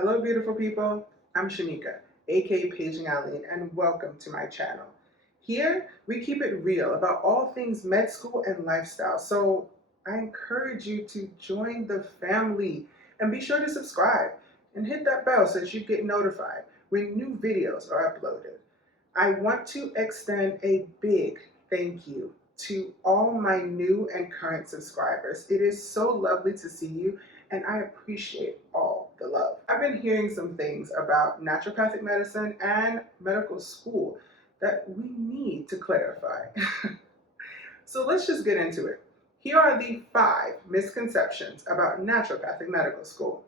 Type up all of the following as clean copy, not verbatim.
Hello, beautiful people. I'm Shanika, aka Paging Allyne, and welcome to my channel. Here, we keep it real about all things med school and lifestyle, so I encourage you to join the family and be sure to subscribe and hit that bell so that you get notified when new videos are uploaded. I want to extend a big thank you to all my new and current subscribers. It is so lovely to see you, and I appreciate all the love. I've been hearing some things about naturopathic medicine and medical school that we need to clarify. So let's just get into it. Here are the 5 misconceptions about naturopathic medical school.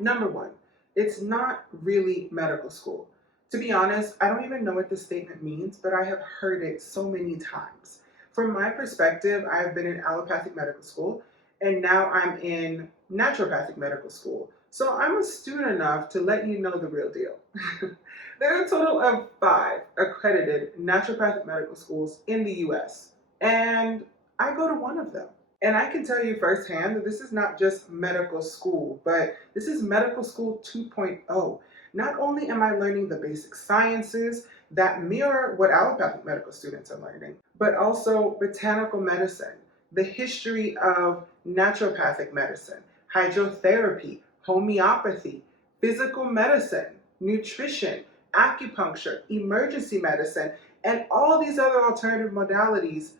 Number 1, it's not really medical school. To be honest, I don't even know what this statement means, but I have heard it so many times. From my perspective, I've been in allopathic medical school, and now I'm in naturopathic medical school. So I'm astute enough to let you know the real deal. There are a total of 5 accredited naturopathic medical schools in the US, and I go to one of them. And I can tell you firsthand that this is not just medical school, but this is medical school 2.0. Not only am I learning the basic sciences that mirror what allopathic medical students are learning, but also botanical medicine, the history of naturopathic medicine, hydrotherapy, homeopathy, physical medicine, nutrition, acupuncture, emergency medicine, and all these other alternative modalities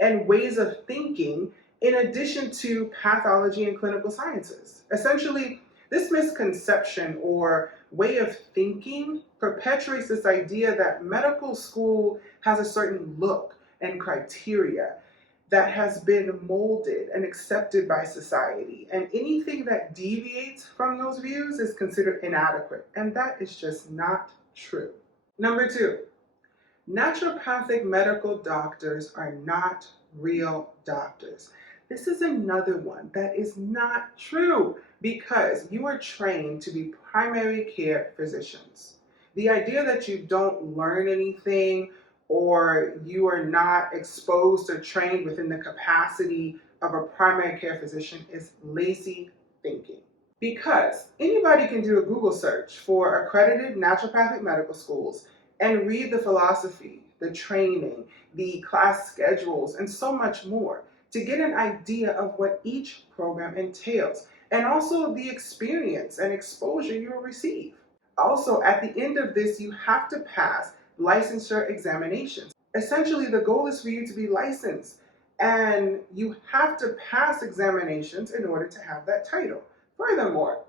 and ways of thinking in addition to pathology and clinical sciences. Essentially, this misconception or way of thinking perpetuates this idea that medical school has a certain look and criteria that has been molded and accepted by society. And anything that deviates from those views is considered inadequate. And that is just not true. Number 2, naturopathic medical doctors are not real doctors. This is another one that is not true because you are trained to be primary care physicians. The idea that you don't learn anything or you are not exposed or trained within the capacity of a primary care physician is lazy thinking. Because anybody can do a Google search for accredited naturopathic medical schools and read the philosophy, the training, the class schedules, and so much more to get an idea of what each program entails, and also the experience and exposure you will receive. Also, at the end of this, you have to pass licensure examinations. Essentially, the goal is for you to be licensed, and you have to pass examinations in order to have that title. Furthermore,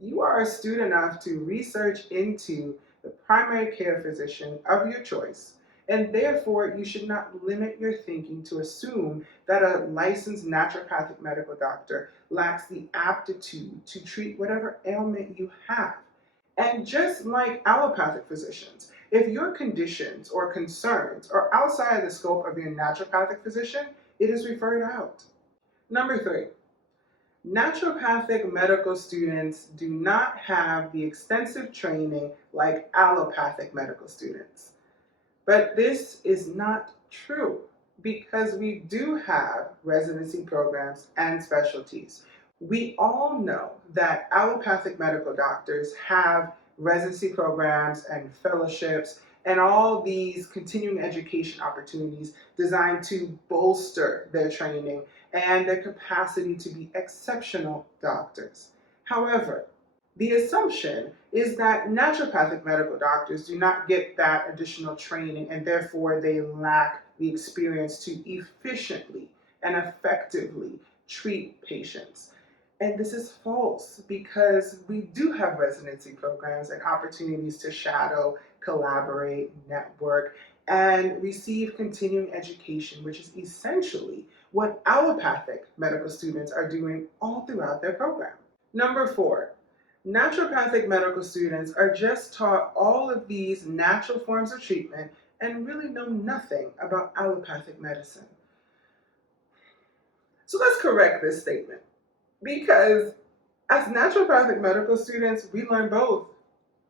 you are astute enough to research into the primary care physician of your choice, and therefore you should not limit your thinking to assume that a licensed naturopathic medical doctor lacks the aptitude to treat whatever ailment you have. And just like allopathic physicians, if your conditions or concerns are outside the scope of your naturopathic physician, it is referred out. Number 3, naturopathic medical students do not have the extensive training like allopathic medical students. But this is not true because we do have residency programs and specialties. We all know that allopathic medical doctors have residency programs and fellowships and all these continuing education opportunities designed to bolster their training and their capacity to be exceptional doctors. However, the assumption is that naturopathic medical doctors do not get that additional training and therefore they lack the experience to efficiently and effectively treat patients. And this is false because we do have residency programs and opportunities to shadow, collaborate, network, and receive continuing education, which is essentially what allopathic medical students are doing all throughout their program. Number 4, naturopathic medical students are just taught all of these natural forms of treatment and really know nothing about allopathic medicine. So let's correct this statement because as naturopathic medical students, we learn both.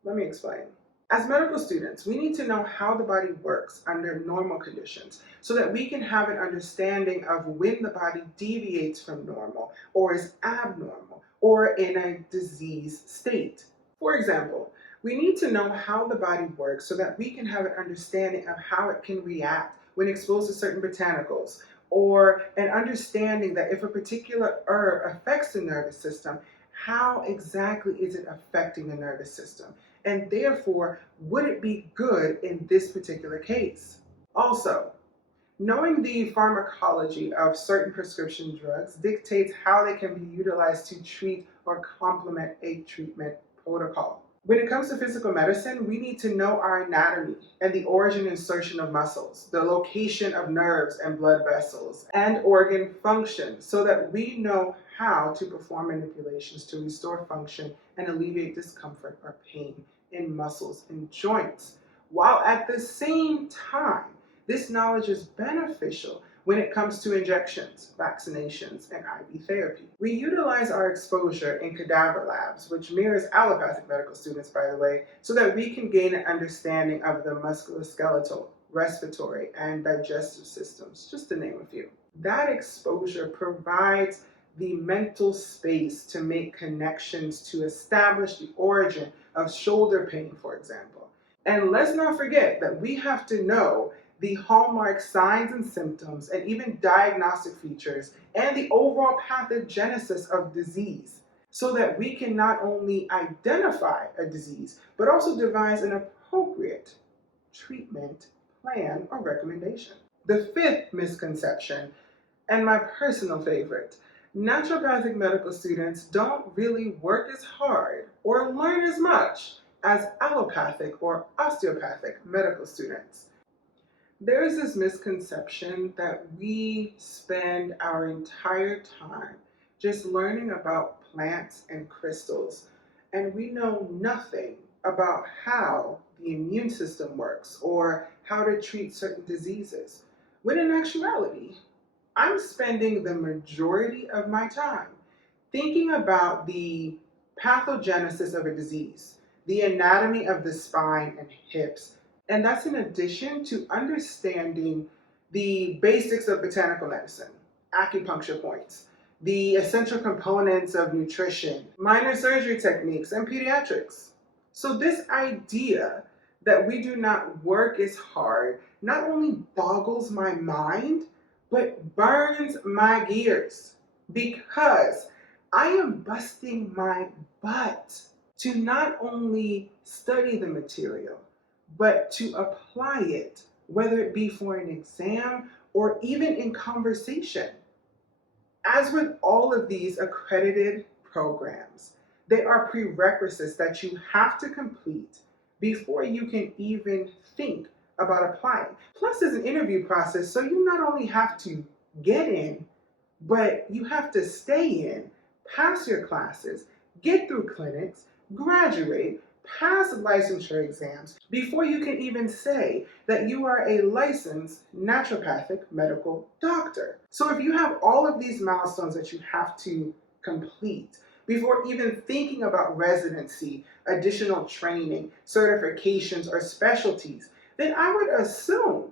Let me explain. As medical students, we need to know how the body works under normal conditions so that we can have an understanding of when the body deviates from normal or is abnormal or in a disease state. For example, we need to know how the body works so that we can have an understanding of how it can react when exposed to certain botanicals, or an understanding that if a particular herb affects the nervous system, how exactly is it affecting the nervous system? And therefore, would it be good in this particular case? Also, knowing the pharmacology of certain prescription drugs dictates how they can be utilized to treat or complement a treatment protocol. When it comes to physical medicine, we need to know our anatomy and the origin and insertion of muscles, the location of nerves and blood vessels, and organ function so that we know how to perform manipulations to restore function and alleviate discomfort or pain in muscles and joints. While at the same time, this knowledge is beneficial when it comes to injections, vaccinations, and IV therapy. We utilize our exposure in cadaver labs, which mirrors allopathic medical students, by the way, so that we can gain an understanding of the musculoskeletal, respiratory, and digestive systems, just to name a few. That exposure provides the mental space to make connections to establish the origin of shoulder pain, for example. And let's not forget that we have to know the hallmark signs and symptoms and even diagnostic features and the overall pathogenesis of disease so that we can not only identify a disease, but also devise an appropriate treatment plan or recommendation. The fifth misconception, and my personal favorite, naturopathic medical students don't really work as hard or learn as much as allopathic or osteopathic medical students. There is this misconception that we spend our entire time just learning about plants and crystals, and we know nothing about how the immune system works or how to treat certain diseases. When in actuality, I'm spending the majority of my time thinking about the pathogenesis of a disease, the anatomy of the spine and hips, and that's in addition to understanding the basics of botanical medicine, acupuncture points, the essential components of nutrition, minor surgery techniques, and pediatrics. So this idea that we do not work as hard not only boggles my mind, but burns my gears because I am busting my butt to not only study the material, but to apply it, whether it be for an exam or even in conversation. As with all of these accredited programs, they are prerequisites that you have to complete before you can even think about applying. Plus, there's an interview process, so you not only have to get in, but you have to stay in, pass your classes, get through clinics, graduate, pass licensure exams before you can even say that you are a licensed naturopathic medical doctor. So if you have all of these milestones that you have to complete before even thinking about residency, additional training, certifications, or specialties, then I would assume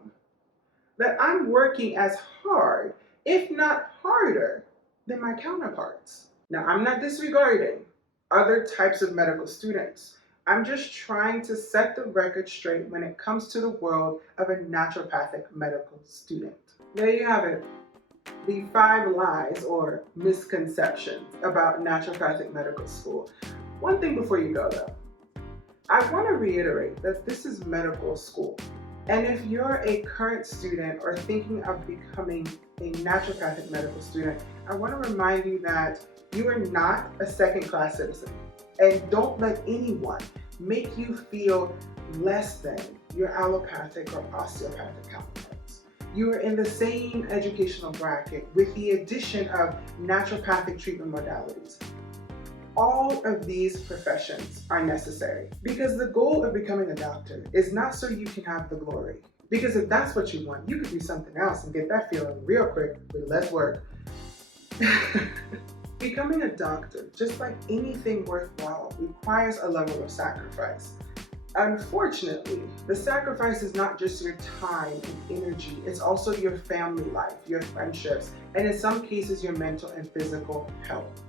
that I'm working as hard, if not harder, than my counterparts. Now, I'm not disregarding other types of medical students. I'm just trying to set the record straight when it comes to the world of a naturopathic medical student. There you have it. The 5 lies or misconceptions about naturopathic medical school. One thing before you go though, I want to reiterate that this is medical school. And if you're a current student or thinking of becoming a naturopathic medical student, I want to remind you that you are not a second-class citizen. And don't let anyone make you feel less than your allopathic or osteopathic counterparts. You are in the same educational bracket with the addition of naturopathic treatment modalities. All of these professions are necessary because the goal of becoming a doctor is not so you can have the glory. Because if that's what you want, you could do something else and get that feeling real quick with less work. Becoming a doctor, just like anything worthwhile, requires a level of sacrifice. Unfortunately, the sacrifice is not just your time and energy, it's also your family life, your friendships, and in some cases, your mental and physical health.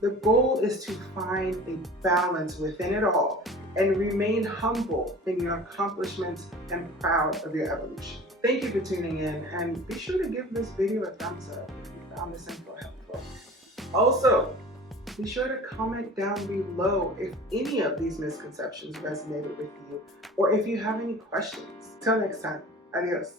The goal is to find a balance within it all and remain humble in your accomplishments and proud of your evolution. Thank you for tuning in, and be sure to give this video a thumbs up if you found this info helpful. Also, be sure to comment down below if any of these misconceptions resonated with you or if you have any questions. Till next time, adios.